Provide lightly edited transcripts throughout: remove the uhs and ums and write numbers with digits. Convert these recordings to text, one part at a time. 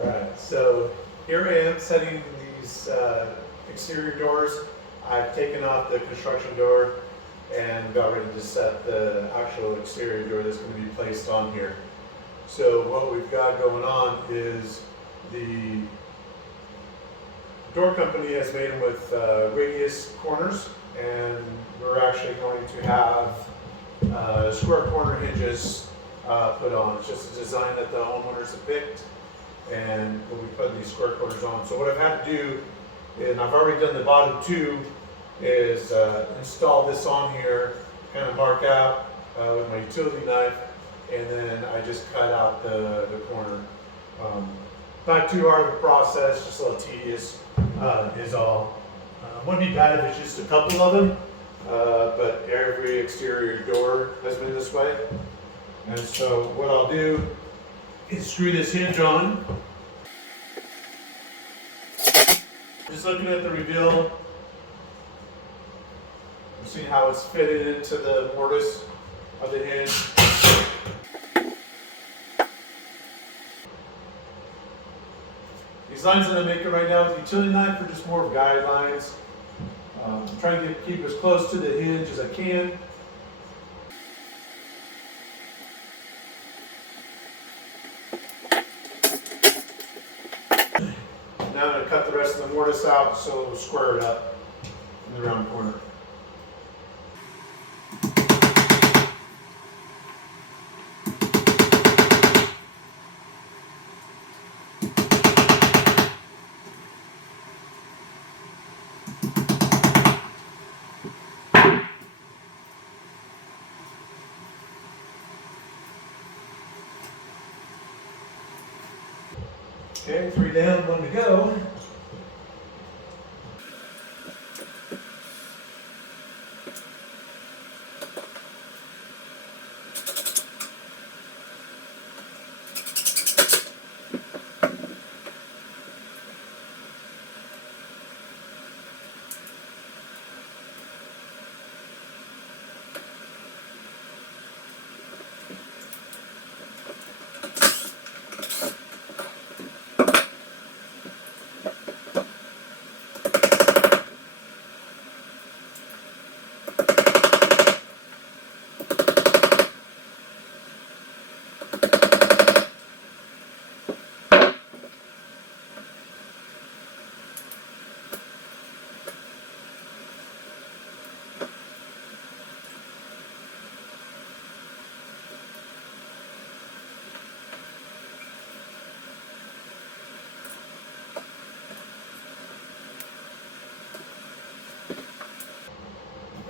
Alright, so here I am setting these exterior doors. I've taken off the construction door and got ready to set the actual exterior door that's going to be placed on here. So what we've got going on is the door company has made them with radius corners, and we're actually going to have square corner hinges put on. It's just a design that the homeowners have picked, and we'll be putting these square corners on. So what I've had to do, and I've already done the bottom two, is install this on here, kind of mark out with my utility knife, and then I just cut out the corner. Not too hard of a process, just a little tedious is all. Wouldn't be bad if it's just a couple of them, but every exterior door has been this way. And so what I'll do is screw this hinge on. Just looking at the reveal, I'm seeing how it's fitted into the mortise of the hinge. These lines that I'm making right now with the utility knife are just more of guidelines. I'm trying to keep as close to the hinge as I can. Now I'm going to cut the rest of the mortise out so it'll square it up in the round corner. Okay, 3 down, 1 to go.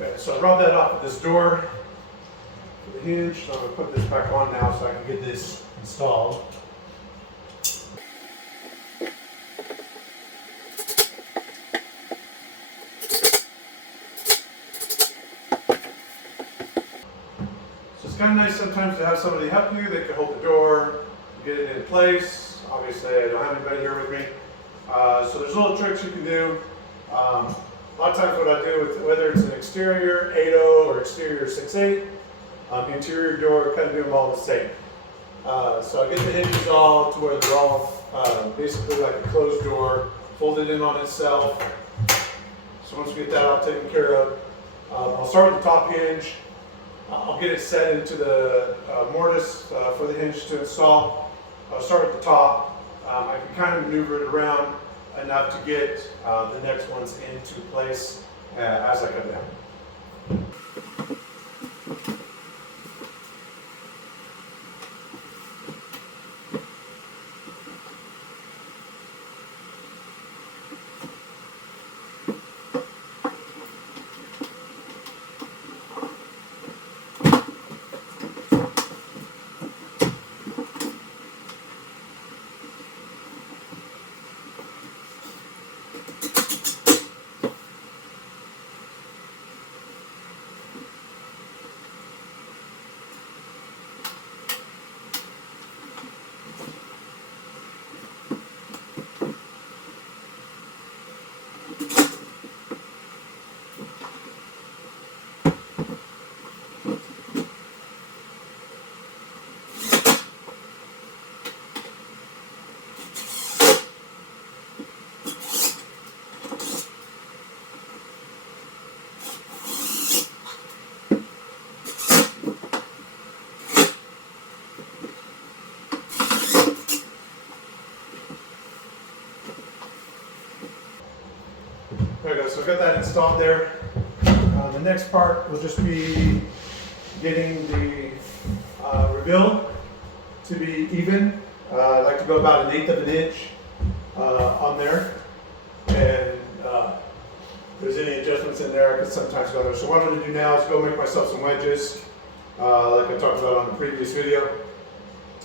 Okay, so I rubbed that off of this door for the hinge, so I'm going to put this back on now so I can get this installed. So it's kind of nice sometimes to have somebody help you. They can hold the door, get it in place. Obviously I don't have anybody here with me. So there's little tricks you can do. A lot of times what I do, with whether it's an exterior 8.0 or exterior 6.8, interior door, kind of do them all the same. So I get the hinges all to where they're all basically like a closed door, folded in on itself. So once we get that all taken care of, I'll start with the top hinge. I'll get it set into the mortise for the hinge to install. I'll start at the top. I can kind of maneuver it around enough to get the next ones into place as I come down. so I got that installed there. The next part will just be getting the reveal to be even. I like to go about 1/8 of an inch on there, and if there's any adjustments in there, I can sometimes go there. So what I'm going to do now is go make myself some wedges, like I talked about on the previous video,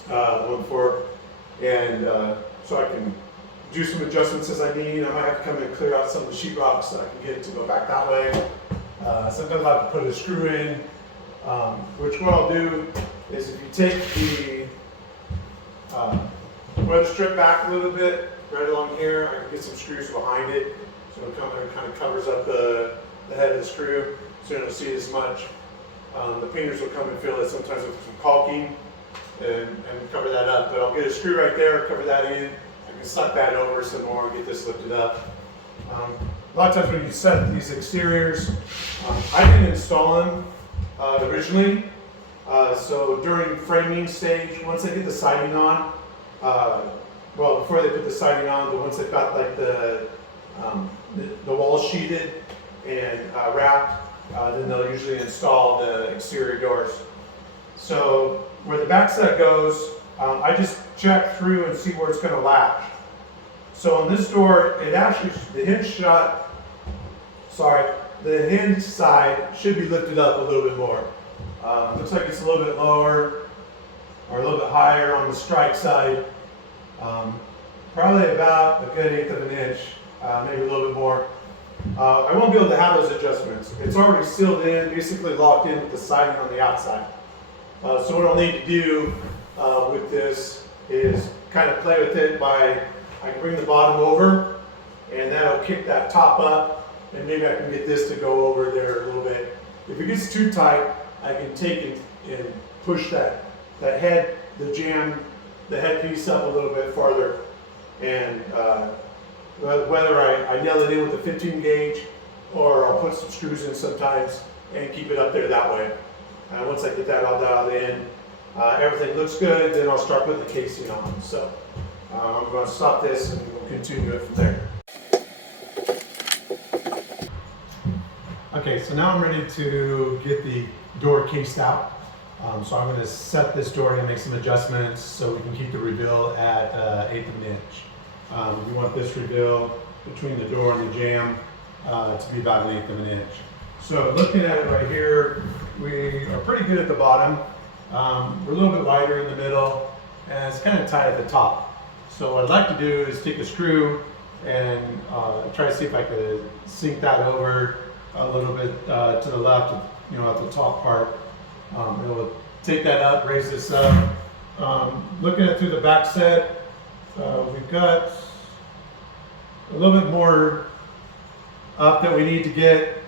one before, and so I can do some adjustments as I need. I might have to come in and clear out some of the sheetrock so I can get it to go back that way. Sometimes I have to put a screw in, which what I'll do is if you take the weather strip back a little bit, right along here, I can get some screws behind it. So it kind of covers up the head of the screw, so you don't see it as much. The painters will come and fill it sometimes with some caulking and cover that up. But I'll get a screw right there, cover that in. I can suck that over some more and get this lifted up. A lot of times when you set these exteriors, I didn't install them originally. So during framing stage, once they get the siding on, well, before they put the siding on, but once they've got like the walls sheeted and wrapped, then they'll usually install the exterior doors. So where the back set goes, I just check through and see where it's going to latch. So on this door, it actually, the hinge side should be lifted up a little bit more. Looks like it's a little bit lower or a little bit higher on the strike side. Probably about a good 1/8 of an inch, maybe a little bit more. I won't be able to have those adjustments. It's already sealed in, basically locked in with the siding on the outside. So what I'll need to do with this is kind of play with it by, I can bring the bottom over and that'll kick that top up, and maybe I can get this to go over there a little bit. If it gets too tight, I can take and push that head, the headpiece up a little bit farther, and whether I nail it in with a 15 gauge or I'll put some screws in sometimes and keep it up there that way. Once I get that all dialed in, everything looks good, then I'll start putting the casing on. So I'm going to stop this and we'll continue it from there. Okay, so now I'm ready to get the door cased out. So I'm going to set this door and make some adjustments so we can keep the reveal at 1/8 of an inch. We want this reveal between the door and the jamb to be about 1/8 of an inch. So looking at it right here, we are pretty good at the bottom. We're a little bit wider in the middle, and it's kind of tight at the top. So what I'd like to do is take a screw and try to see if I could sink that over a little bit to the left, at the top part. It'll take that up, raise this up. Looking at through the back set, we've got a little bit more up that we need to get.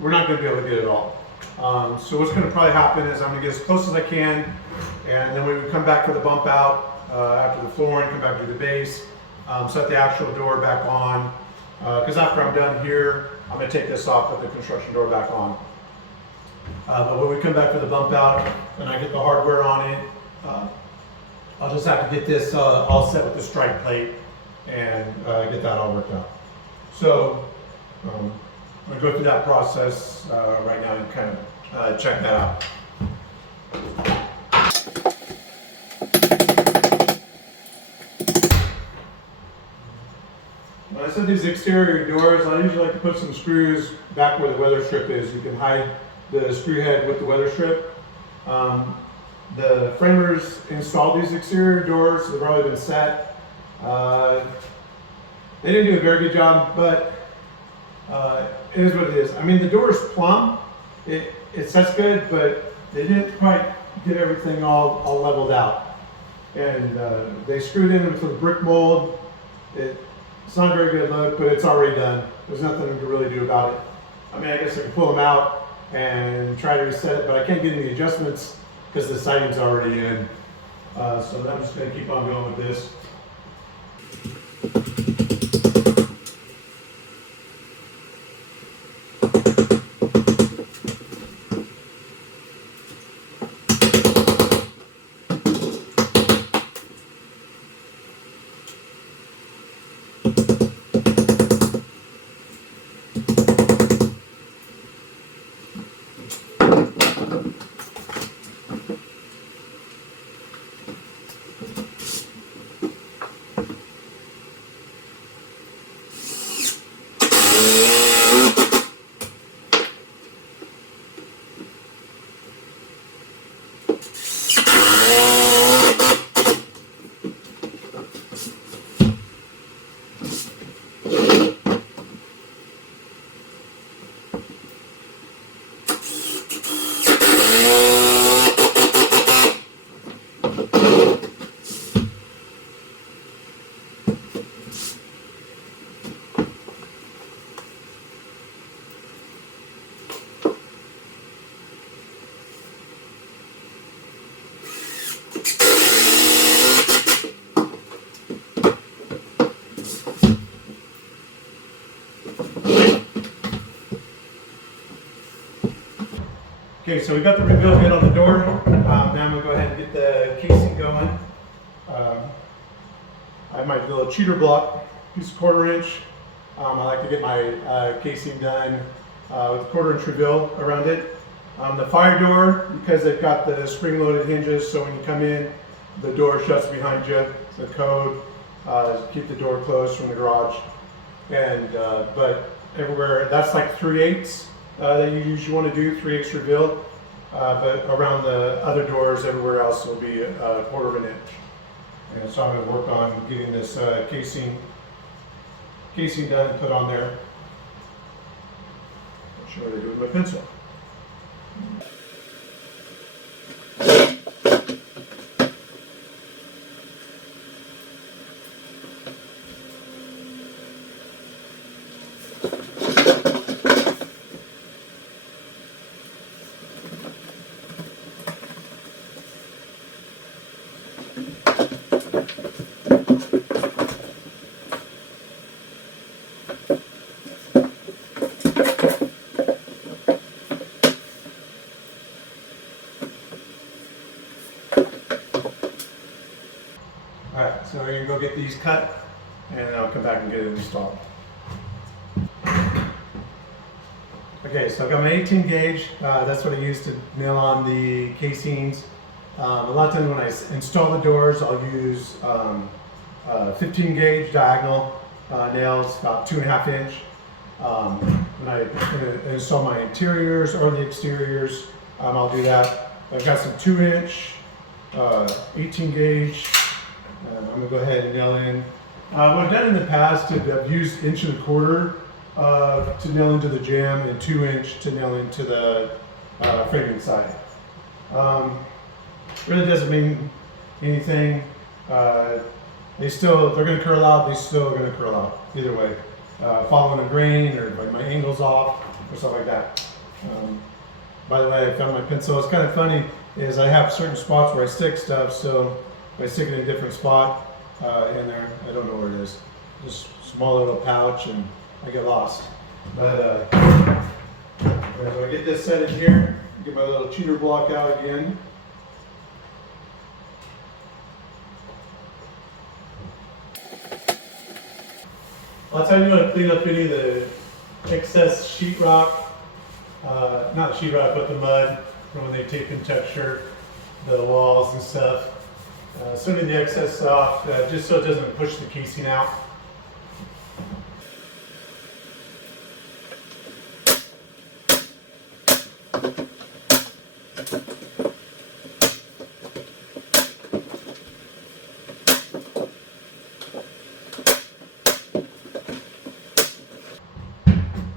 We're not going to be able to get it all. So what's going to probably happen is I'm going to get as close as I can, and then we would come back for the bump out after the flooring, come back to the base, set the actual door back on. Because after I'm done here, I'm going to take this off, put the construction door back on. But when we come back for the bump out and I get the hardware on it, I'll just have to get this all set with the strike plate and get that all worked out. So I'm going to go through that process right now and kind of check that out. When I set these exterior doors, I usually like to put some screws back where the weather strip is. You can hide the screw head with the weather strip. The framers installed these exterior doors. They've already been set. They didn't do a very good job, but it is what it is. I mean, the door is plumb. It sets good, but they didn't quite get everything all leveled out. And they screwed in with a brick mold. It's not a very good look, but it's already done. There's nothing to really do about it. I mean, I guess I can pull them out and try to reset it, but I can't get any adjustments because the siding's already in. So I'm just going to keep on going with this. Okay, so we got the reveal bit on the door. Now I'm gonna go ahead and get the casing going. I have my little cheater block, piece of 1/4 inch. I like to get my casing done with a 1/4 inch reveal around it. The fire door, because they've got the spring-loaded hinges, so when you come in, the door shuts behind you. It's a code. Keep the door closed from the garage. And but everywhere, that's like 3/8 that you usually want to do, 3/8 reveal. But around the other doors, everywhere else will be a 1/4 inch. And so I'm going to work on getting this casing done and put on there. I'll show you what I do with my pencil. Alright, so we're going to go get these cut and I'll come back and get it installed. Okay, so I've got my 18 gauge, that's what I use to nail on the casings. A lot of times when I install the doors, I'll use 15 gauge diagonal nails, about 2.5 inch. When I install my interiors or the exteriors, I'll do that. I've got some 2-inch, 18 gauge. I'm going to go ahead and nail in. What I've done in the past is I've used 1.25 inch to nail into the jamb and 2-inch to nail into the framing side. Really doesn't mean anything. They're going to curl out, they still are going to curl out either way. Following a grain or by my angles off or something like that. By the way, I found my pencil. It's kind of funny is I have certain spots where I stick stuff, so if I stick it in a different spot in there, I don't know where it is. Just a small little pouch and I get lost. But so I get this set in here, get my little cheater block out again. Lots of times you want to clean up any of the excess sheetrock, not sheetrock, but the mud from when they tape and texture the walls and stuff. Sending the excess off just so it doesn't push the casing out.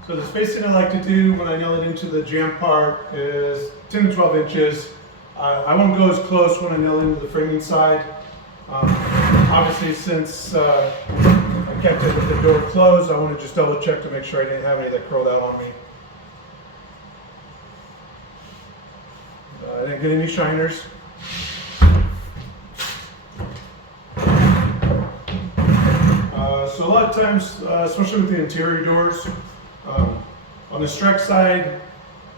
So the spacing I like to do when I nail it into the jamb part is 10 to 12 inches. I won't go as close when I nail into the framing side. Obviously, since I kept it with the door closed, I want to just double check to make sure I didn't have any that curled out on me. I didn't get any shiners. So a lot of times, especially with the interior doors, on the stretch side,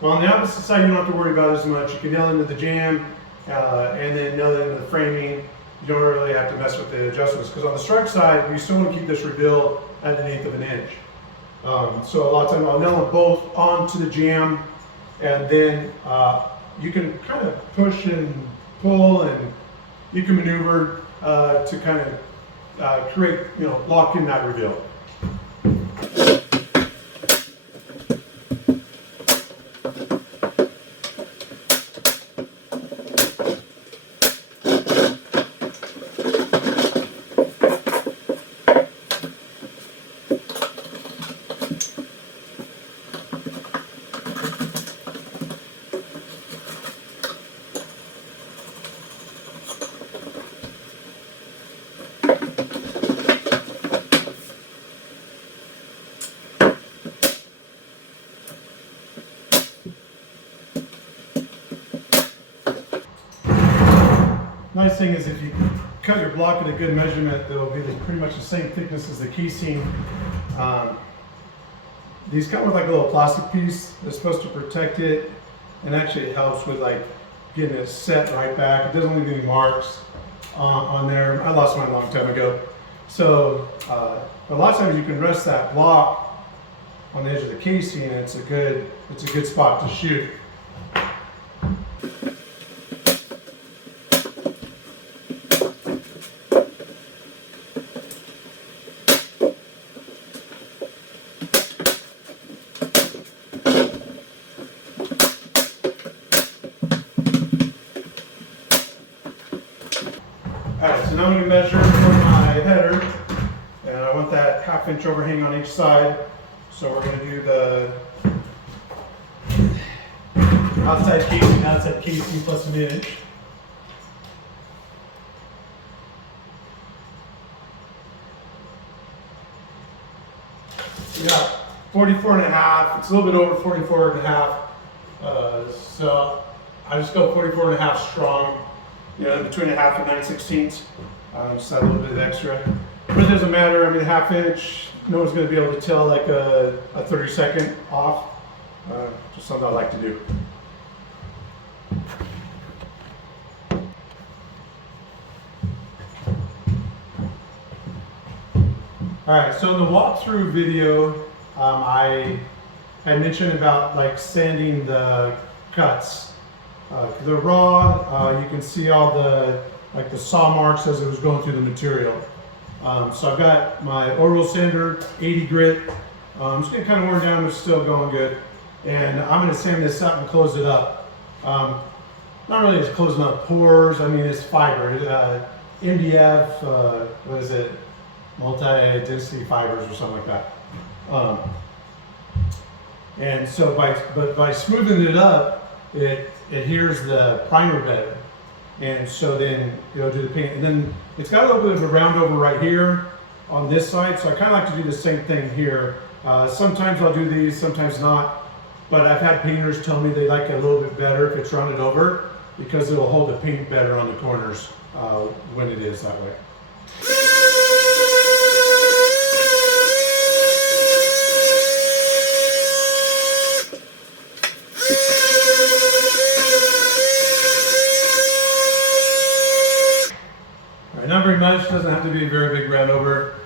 well, on the opposite side, you don't have to worry about as much. You can nail into the jamb and then nail it into the framing. You don't really have to mess with the adjustments because on the stretch side, you still want to keep this reveal at 1/8 inch. So a lot of times I'll nail them both onto the jamb, and then you can kind of push and pull, and you can maneuver to kind of create, lock in that reveal. Nice thing is if you cut your block at a good measurement, they'll be pretty much the same thickness as the casing. These come with like a little plastic piece that's supposed to protect it and actually it helps with like getting it set right back. It doesn't leave any marks on there. I lost mine a long time ago. So a lot of times you can rest that block on the edge of the casing, and it's a good spot to shoot. Alright, so now I'm going to measure for my header, and I want that 1/2 inch overhang on each side. So we're going to do the outside casing plus 1 inch. We got 44.5. It's a little bit over 44.5. So I just go 44.5 strong. You know, between 1/2 and 9/16. Just add a little bit of extra. But it doesn't matter. I mean, 1/2 inch, no one's going to be able to tell like a 30-second off. Just something I like to do. Alright, so in the walkthrough video, I had mentioned about like sanding the cuts. The raw, you can see all the saw marks as it was going through the material. So I've got my oil sander, 80 grit. It's getting kind of worn down, but it's still going good. And I'm going to sand this up and close it up. Not really just closing up pores. I mean, it's fiber. MDF, what is it? Multi-density fibers or something like that. And so by smoothing it up, it adheres the primer better. And so then do the paint. And then it's got a little bit of a round over right here on this side. So I kind of like to do the same thing here. Sometimes I'll do these, sometimes not. But I've had painters tell me they like it a little bit better if it's rounded over, because it'll hold the paint better on the corners when it is that way. Not very much, doesn't have to be a very big round over.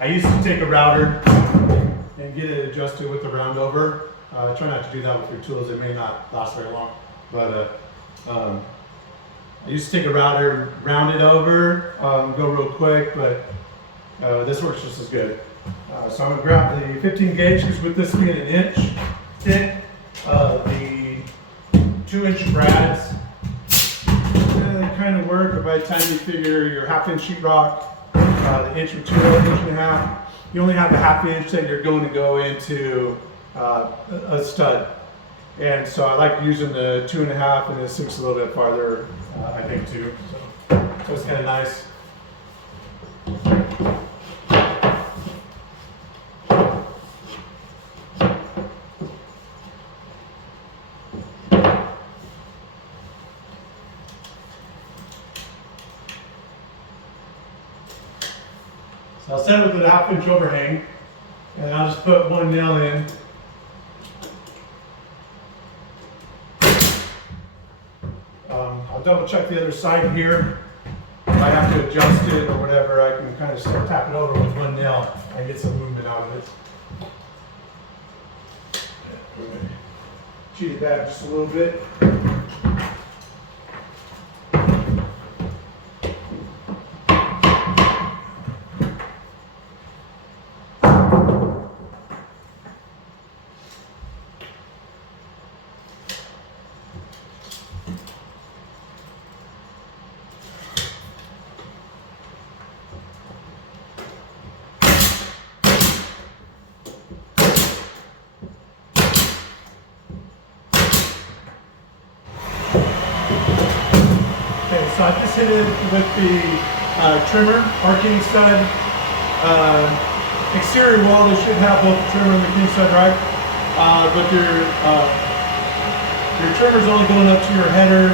I used to take a router and get it adjusted with the round over. Try not to do that with your tools, it may not last very long. But I used to take a router, round it over, go real quick, but this works just as good. So I'm going to grab the 15 gauge, because with this being 1 inch thick, the 2-inch brads, they kind of work, but by the time you figure your 1/2 inch sheetrock, the inch material, 1.5 inches, you only have the 1/2 inch that you're going to go into a stud. And so I like using the 2.5, and it sinks a little bit farther, I think too. So it's kind of nice. So I'll set it with a 1/2 inch overhang, and I'll just put 1 nail in. I'll double check the other side here. If I have to adjust it or whatever, I can kind of still tap it over with 1 nail and get some movement out of it. Cheat it back just a little bit. So I just hit it with the trimmer, arcing stud. Exterior wall, they should have both the trimmer and the king stud, right? But your trimmer's only going up to your header.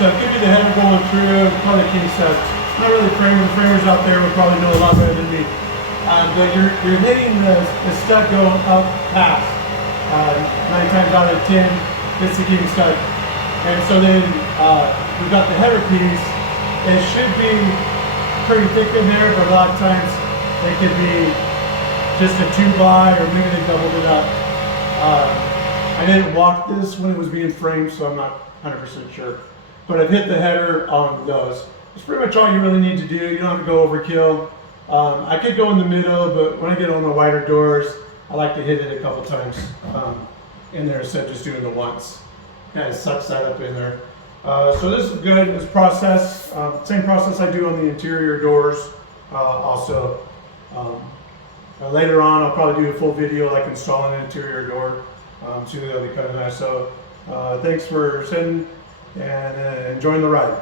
So it gives you the header going through, probably the king stud. Not really the framer. The framers out there would probably know a lot better than me. But you're hitting the stud going up past. 9 times out of 10, It's the keeping stud. And so then we've got the header piece. It should be pretty thick in there, but a lot of times it could be just a 2x, or maybe they doubled it up. I didn't walk this when it was being framed, so I'm not 100% sure. But I've hit the header on those. It's pretty much all you really need to do. You don't have to go overkill. I could go in the middle, but when I get on the wider doors, I like to hit it a couple times in there instead of just doing it once. Kind of sucks that up in there. So this is good. This process, same process I do on the interior doors also. Later on, I'll probably do a full video like installing an interior door. So that'll be kind of nice. So thanks for sitting and enjoying the ride.